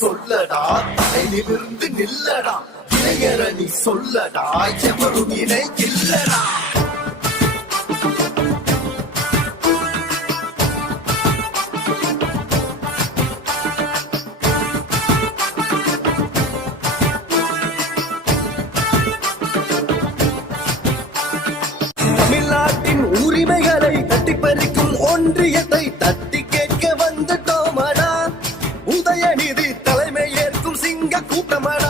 சொல்லடா, தலை நிமிர்ந்து நில்லடா, இளைஞரணி சொல்லடா, எவரும் இணை இல்லடா. தமிழ்நாட்டின் உரிமைகளை தட்டி பறிக்கும் ஒன்றியத்தை தட்டி கேட்க வந்துட்டோமடா. உதயநிதி தலைமை ஏற்கும் சிங்க கூட்டமடா.